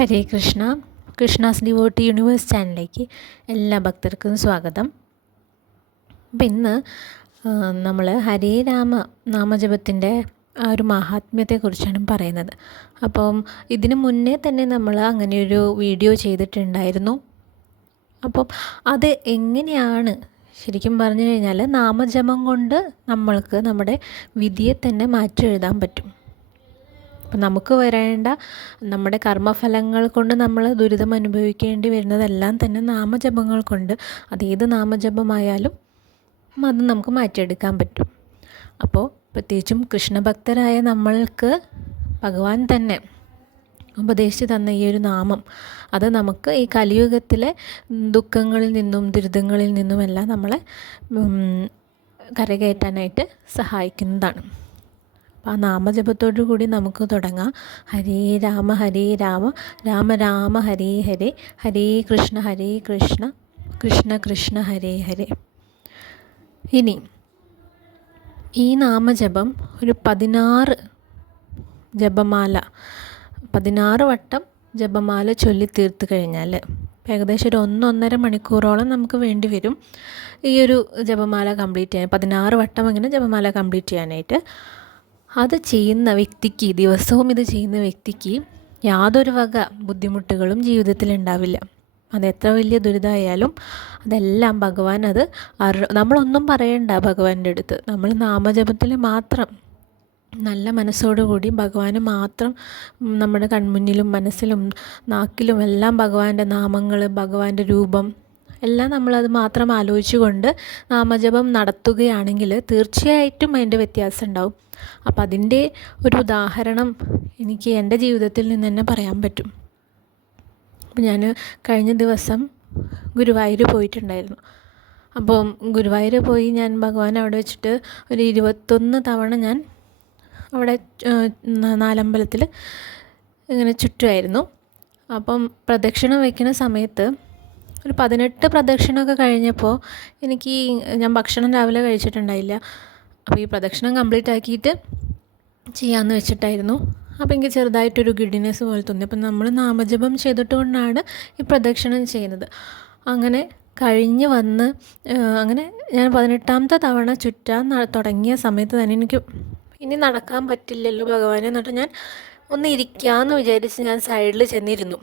ഹരേ Krishna. Krishna's devotee universe ചാനലിലേക്ക് എല്ലാ ഭക്തർക്കും സ്വാഗതം. അപ്പം ഇന്ന് നമ്മൾ ഹരേ രാമ നാമജപത്തിൻ്റെ ആ ഒരു മഹാത്മ്യത്തെക്കുറിച്ചാണ് പറയുന്നത്. അപ്പം ഇതിനു മുന്നേ തന്നെ നമ്മൾ അങ്ങനെയൊരു വീഡിയോ ചെയ്തിട്ടുണ്ടായിരുന്നു. അപ്പം അത് എങ്ങനെയാണ് ശരിക്കും പറഞ്ഞു കഴിഞ്ഞാൽ നാമജപം കൊണ്ട് നമ്മൾക്ക് നമ്മുടെ വിധിയെ തന്നെ മാറ്റി എഴുതാൻ പറ്റും. അപ്പം നമുക്ക് വരേണ്ട നമ്മുടെ കർമ്മഫലങ്ങൾ കൊണ്ട് നമ്മൾ ദുരിതം അനുഭവിക്കേണ്ടി വരുന്നതെല്ലാം തന്നെ നാമജപങ്ങൾ കൊണ്ട്, അതേത് നാമജപമായാലും അത് നമുക്ക് മാറ്റിയെടുക്കാൻ പറ്റും. അപ്പോൾ പ്രത്യേകിച്ചും കൃഷ്ണഭക്തരായ നമ്മൾക്ക് ഭഗവാൻ തന്നെ ഉപദേശിച്ച് തന്ന ഈ ഒരു നാമം, അത് നമുക്ക് ഈ കലിയുഗത്തിലെ ദുഃഖങ്ങളിൽ നിന്നും ദുരിതങ്ങളിൽ നിന്നുമെല്ലാം നമ്മളെ കരകയറ്റാനായിട്ട് സഹായിക്കുന്നതാണ്. അപ്പോൾ ആ നാമജപത്തോടു കൂടി നമുക്ക് തുടങ്ങാം. ഹരേ രാമ രാമ രാമ ഹരേ ഹരേ, ഹരേ കൃഷ്ണ കൃഷ്ണ കൃഷ്ണ ഹരേ ഹരേ. ഇനി ഈ നാമജപം ഒരു 16 ജപമാല 16 വട്ടം ജപമാല ചൊല്ലി തീർത്ത് കഴിഞ്ഞാൽ ഏകദേശം ഒരു 1-1.5 മണിക്കൂറോളം നമുക്ക് വേണ്ടി വരും ഈ ഒരു ജപമാല കംപ്ലീറ്റ് ചെയ്യാൻ. 16 വട്ടം അങ്ങനെ ജപമാല കംപ്ലീറ്റ് ചെയ്യാനായിട്ട്. അത് ചെയ്യുന്ന വ്യക്തിക്ക്, ദിവസവും ഇത് ചെയ്യുന്ന വ്യക്തിക്ക് യാതൊരു വക ബുദ്ധിമുട്ടുകളും ജീവിതത്തിൽ ഉണ്ടാവില്ല. അത് എത്ര വലിയ ദുരിതമായാലും അതെല്ലാം ഭഗവാൻ നമ്മളൊന്നും പറയണ്ട ഭഗവാന്റെ അടുത്ത്. നമ്മൾ നാമജപത്തിൽ മാത്രം നല്ല മനസ്സോടുകൂടി ഭഗവാന് മാത്രം നമ്മുടെ കൺമുന്നിലും മനസ്സിലും നാക്കിലും എല്ലാം ഭഗവാന്റെ നാമങ്ങൾ, ഭഗവാന്റെ രൂപം എല്ലാം നമ്മളത് മാത്രം ആലോചിച്ചുകൊണ്ട് നാമജപം നടത്തുകയാണെങ്കിൽ തീർച്ചയായിട്ടും അതിൻ്റെ വ്യത്യാസം ഉണ്ടാവും. അപ്പം അതിൻ്റെ ഒരു ഉദാഹരണം എനിക്ക് എൻ്റെ ജീവിതത്തിൽ നിന്ന് തന്നെ പറയാൻ പറ്റും. അപ്പം ഞാൻ കഴിഞ്ഞ ദിവസം ഗുരുവായൂർ പോയിട്ടുണ്ടായിരുന്നു. അപ്പം ഗുരുവായൂർ പോയി ഞാൻ ഭഗവാൻ അവിടെ വെച്ചിട്ട് ഒരു 21 തവണ ഞാൻ അവിടെ നാലമ്പലത്തിൽ ഇങ്ങനെ ചുറ്റുമായിരുന്നു. അപ്പം പ്രദക്ഷിണം വയ്ക്കുന്ന സമയത്ത് ഒരു 18 പ്രദക്ഷിണമൊക്കെ കഴിഞ്ഞപ്പോൾ ഞാൻ ഭക്ഷണം രാവിലെ കഴിച്ചിട്ടുണ്ടായില്ല. അപ്പോൾ ഈ പ്രദക്ഷിണം കംപ്ലീറ്റ് ആക്കിയിട്ട് ചെയ്യാമെന്ന് വെച്ചിട്ടായിരുന്നു. അപ്പോൾ എനിക്ക് ചെറുതായിട്ടൊരു ഗിഡിനെസ് പോലെ തോന്നി. അപ്പം നമ്മൾ നാമജപം ചെയ്തിട്ടുകൊണ്ടാണ് ഈ പ്രദക്ഷിണം ചെയ്യുന്നത്. അങ്ങനെ കഴിഞ്ഞ് വന്ന് അങ്ങനെ ഞാൻ 18ാമത്തെ തവണ ചുറ്റാൻ തുടങ്ങിയ സമയത്ത് തന്നെ എനിക്ക് ഇനി നടക്കാൻ പറ്റില്ലല്ലോ ഭഗവാനെ എന്നിട്ട് ഞാൻ ഒന്ന് ഇരിക്കാമെന്ന് വിചാരിച്ച് ഞാൻ സൈഡിൽ ചെന്നിരുന്നു.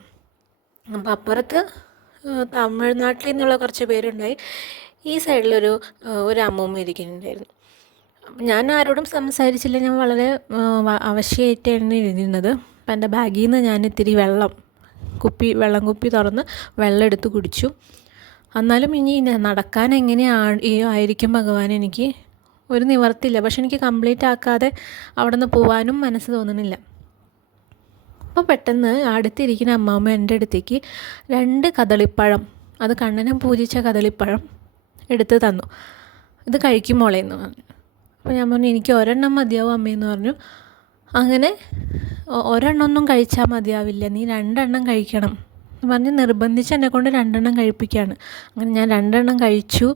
അപ്പോൾ അപ്പുറത്ത് തമിഴ്നാട്ടിൽ നിന്നുള്ള കുറച്ച് പേരുണ്ടായി. ഈ സൈഡിലൊരു അമ്മൂമ്മ ഇരിക്കുന്നുണ്ടായിരുന്നു. അപ്പം ഞാൻ ആരോടും സംസാരിച്ചില്ല. ഞാൻ വളരെ അവശ്യമായിട്ടാണ് ഇരുന്നത്. അപ്പം എൻ്റെ ബാഗിൽ നിന്ന് ഞാൻ ഇത്തിരി വെള്ളം കുപ്പി തുറന്ന് വെള്ളം എടുത്ത് കുടിച്ചു. എന്നാലും ഇനി നടക്കാൻ ആയിരിക്കും ഭഗവാൻ, എനിക്ക് ഒരു നിവർത്തില്ല. പക്ഷെ എനിക്ക് കംപ്ലീറ്റ് ആക്കാതെ അവിടെ നിന്ന് പോകാനും മനസ്സ് തോന്നുന്നില്ല. അപ്പോൾ പെട്ടെന്ന് അടുത്തിരിക്കുന്ന അമ്മാമ്മ എൻ്റെ അടുത്തേക്ക് 2 കദളിപ്പഴം, അത് കണ്ണനും പൂജിച്ച കദളിപ്പഴം എടുത്ത് തന്നു. ഇത് കഴിക്കും മോളെ എന്ന് പറഞ്ഞു. അപ്പോൾ ഞാൻ പറഞ്ഞു എനിക്ക് 1 മതിയാവും അമ്മയെന്ന് പറഞ്ഞു. അങ്ങനെ 1 കഴിച്ചാൽ മതിയാവില്ല, നീ 2 കഴിക്കണം എന്ന് പറഞ്ഞ് നിർബന്ധിച്ച് എന്നെക്കൊണ്ട് 2 കഴിപ്പിക്കുകയാണ്. അങ്ങനെ ഞാൻ 2 കഴിച്ചു.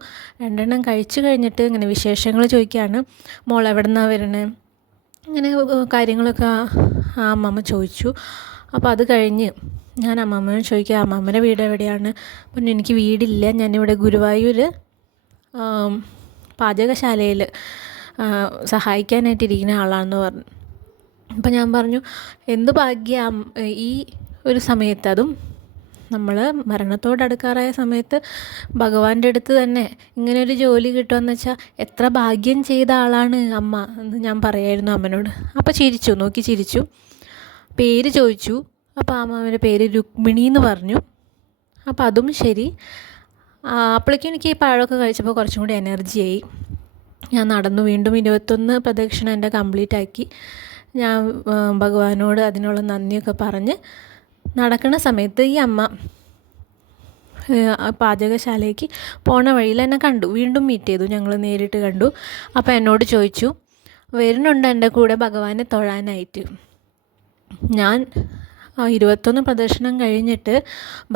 2 കഴിച്ചു കഴിഞ്ഞിട്ട് ഇങ്ങനെ വിശേഷങ്ങൾ ചോദിക്കുകയാണ്. മോൾ എവിടെ നിന്നാണ് വരണേ, ഇങ്ങനെ കാര്യങ്ങളൊക്കെ ആ അമ്മമ്മ ചോദിച്ചു. അപ്പോൾ അത് കഴിഞ്ഞ് ഞാൻ അമ്മമ്മയോട് ചോദിക്കുക, അമ്മമ്മയുടെ വീട് എവിടെയാണ്? അപ്പം എനിക്ക് വീടില്ല, ഞാനിവിടെ ഗുരുവായൂർ പാചകശാലയിൽ സഹായിക്കാനായിട്ടിരിക്കുന്ന ആളാണെന്ന് പറഞ്ഞു. അപ്പം ഞാൻ പറഞ്ഞു എന്ത് ഭാഗ്യം ഈ ഒരു സമയത്ത്, അതും നമ്മൾ മരണത്തോടടുക്കാറായ സമയത്ത് ഭഗവാന്റെ അടുത്ത് തന്നെ ഇങ്ങനെയൊരു ജോലി കിട്ടുമെന്ന് വെച്ചാൽ എത്ര ഭാഗ്യം ചെയ്ത ആളാണ് അമ്മ എന്ന് ഞാൻ പറയായിരുന്നു അമ്മനോട്. അപ്പോൾ ചിരിച്ചു. പേര് ചോദിച്ചു. അപ്പോൾ അമ്മയുടെ പേര് രുക്മിണി എന്ന് പറഞ്ഞു. അപ്പോൾ അതും ശരി. അപ്പോഴേക്കും എനിക്ക് ഈ പഴമൊക്കെ കഴിച്ചപ്പോൾ കുറച്ചും കൂടി എനർജിയായി. ഞാൻ നടന്നു വീണ്ടും 21 പ്രദക്ഷിണം എൻ്റെ കംപ്ലീറ്റ് ആക്കി. ഞാൻ ഭഗവാനോട് അതിനുള്ള നന്ദിയൊക്കെ പറഞ്ഞ് നടക്കുന്ന സമയത്ത് ഈ അമ്മ പാചകശാലയ്ക്ക് പോണ വഴിയിൽ എന്നെ കണ്ടു. വീണ്ടും മീറ്റ് ചെയ്തു, ഞങ്ങൾ നേരിട്ട് കണ്ടു. അപ്പോൾ എന്നോട് ചോദിച്ചു വരുന്നുണ്ട് എൻ്റെ കൂടെ ഭഗവാനെ തൊഴാനായിട്ട്. ഞാൻ 21 പ്രദക്ഷിണം കഴിഞ്ഞിട്ട്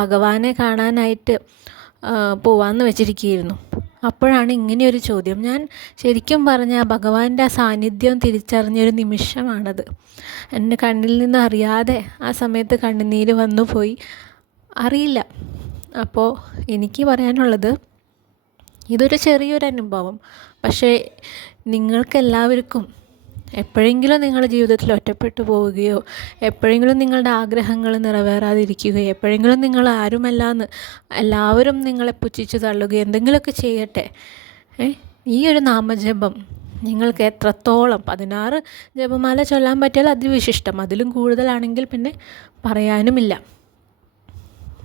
ഭഗവാനെ കാണാനായിട്ട് പോവാമെന്ന് വെച്ചിരിക്കുകയായിരുന്നു. അപ്പോഴാണ് ഇങ്ങനെയൊരു ചോദ്യം. ഞാൻ ശരിക്കും പറഞ്ഞാൽ ഭഗവാന്റെ ആ സാന്നിധ്യം തിരിച്ചറിഞ്ഞൊരു നിമിഷമാണത്. എൻ്റെ കണ്ണിൽ നിന്ന് അറിയാതെ ആ സമയത്ത് കണ്ണുനീര് വന്നു പോയി, അറിയില്ല. അപ്പോൾ എനിക്ക് പറയാനുള്ളത്, ഇതൊരു ചെറിയൊരു അനുഭവം, പക്ഷേ നിങ്ങൾക്കെല്ലാവർക്കും എപ്പോഴെങ്കിലും നിങ്ങളുടെ ജീവിതത്തിൽ ഒറ്റപ്പെട്ടു പോവുകയോ, എപ്പോഴെങ്കിലും നിങ്ങളുടെ ആഗ്രഹങ്ങൾ നിറവേറാതിരിക്കുകയോ, എപ്പോഴെങ്കിലും നിങ്ങൾ ആരുമല്ലാന്ന് എല്ലാവരും നിങ്ങളെ പുച്ഛിച്ച് തള്ളുകയോ എന്തെങ്കിലുമൊക്കെ ചെയ്യട്ടെ, ഈ ഒരു നാമജപം നിങ്ങൾക്ക് എത്രത്തോളം 16 ജപമാല ചൊല്ലാൻ പറ്റിയാൽ അതിവിശിഷ്ടം, അതിലും കൂടുതലാണെങ്കിൽ പിന്നെ പറയാനുമില്ല.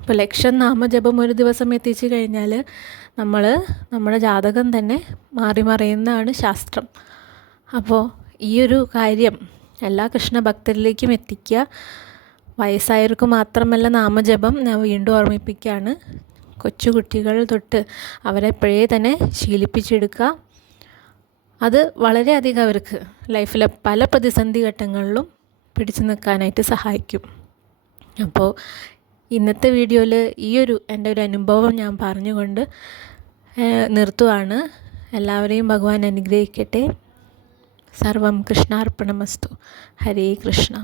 ഇപ്പോൾ 1,00,000 നാമജപം ഒരു ദിവസം എത്തിച്ചു കഴിഞ്ഞാൽ നമ്മുടെ ജാതകം തന്നെ മാറി മറിയുന്നതാണ് ശാസ്ത്രം. അപ്പോൾ ഈ ഒരു കാര്യം എല്ലാ കൃഷ്ണഭക്തരിലേക്കും എത്തിക്കുക. വയസ്സായവർക്ക് മാത്രമല്ല നാമജപം, ഞാൻ വീണ്ടും ഓർമ്മിപ്പിക്കുകയാണ്, കൊച്ചുകുട്ടികൾ തൊട്ട് അവരെപ്പോഴേ തന്നെ ശീലിപ്പിച്ചെടുക്കുക. അത് വളരെയധികം അവർക്ക് ലൈഫിലെ പല പ്രതിസന്ധി ഘട്ടങ്ങളിലും പിടിച്ചു നിൽക്കാനായിട്ട് സഹായിക്കും. അപ്പോൾ ഇന്നത്തെ വീഡിയോയിൽ എൻ്റെ ഒരു അനുഭവം ഞാൻ പറഞ്ഞുകൊണ്ട് നിർത്തുവാണ്. എല്ലാവരെയും ഭഗവാൻ അനുഗ്രഹിക്കട്ടെ. സർവം കൃഷ്ണാർപ്പണമസ്തു. ഹരേ കൃഷ്ണ.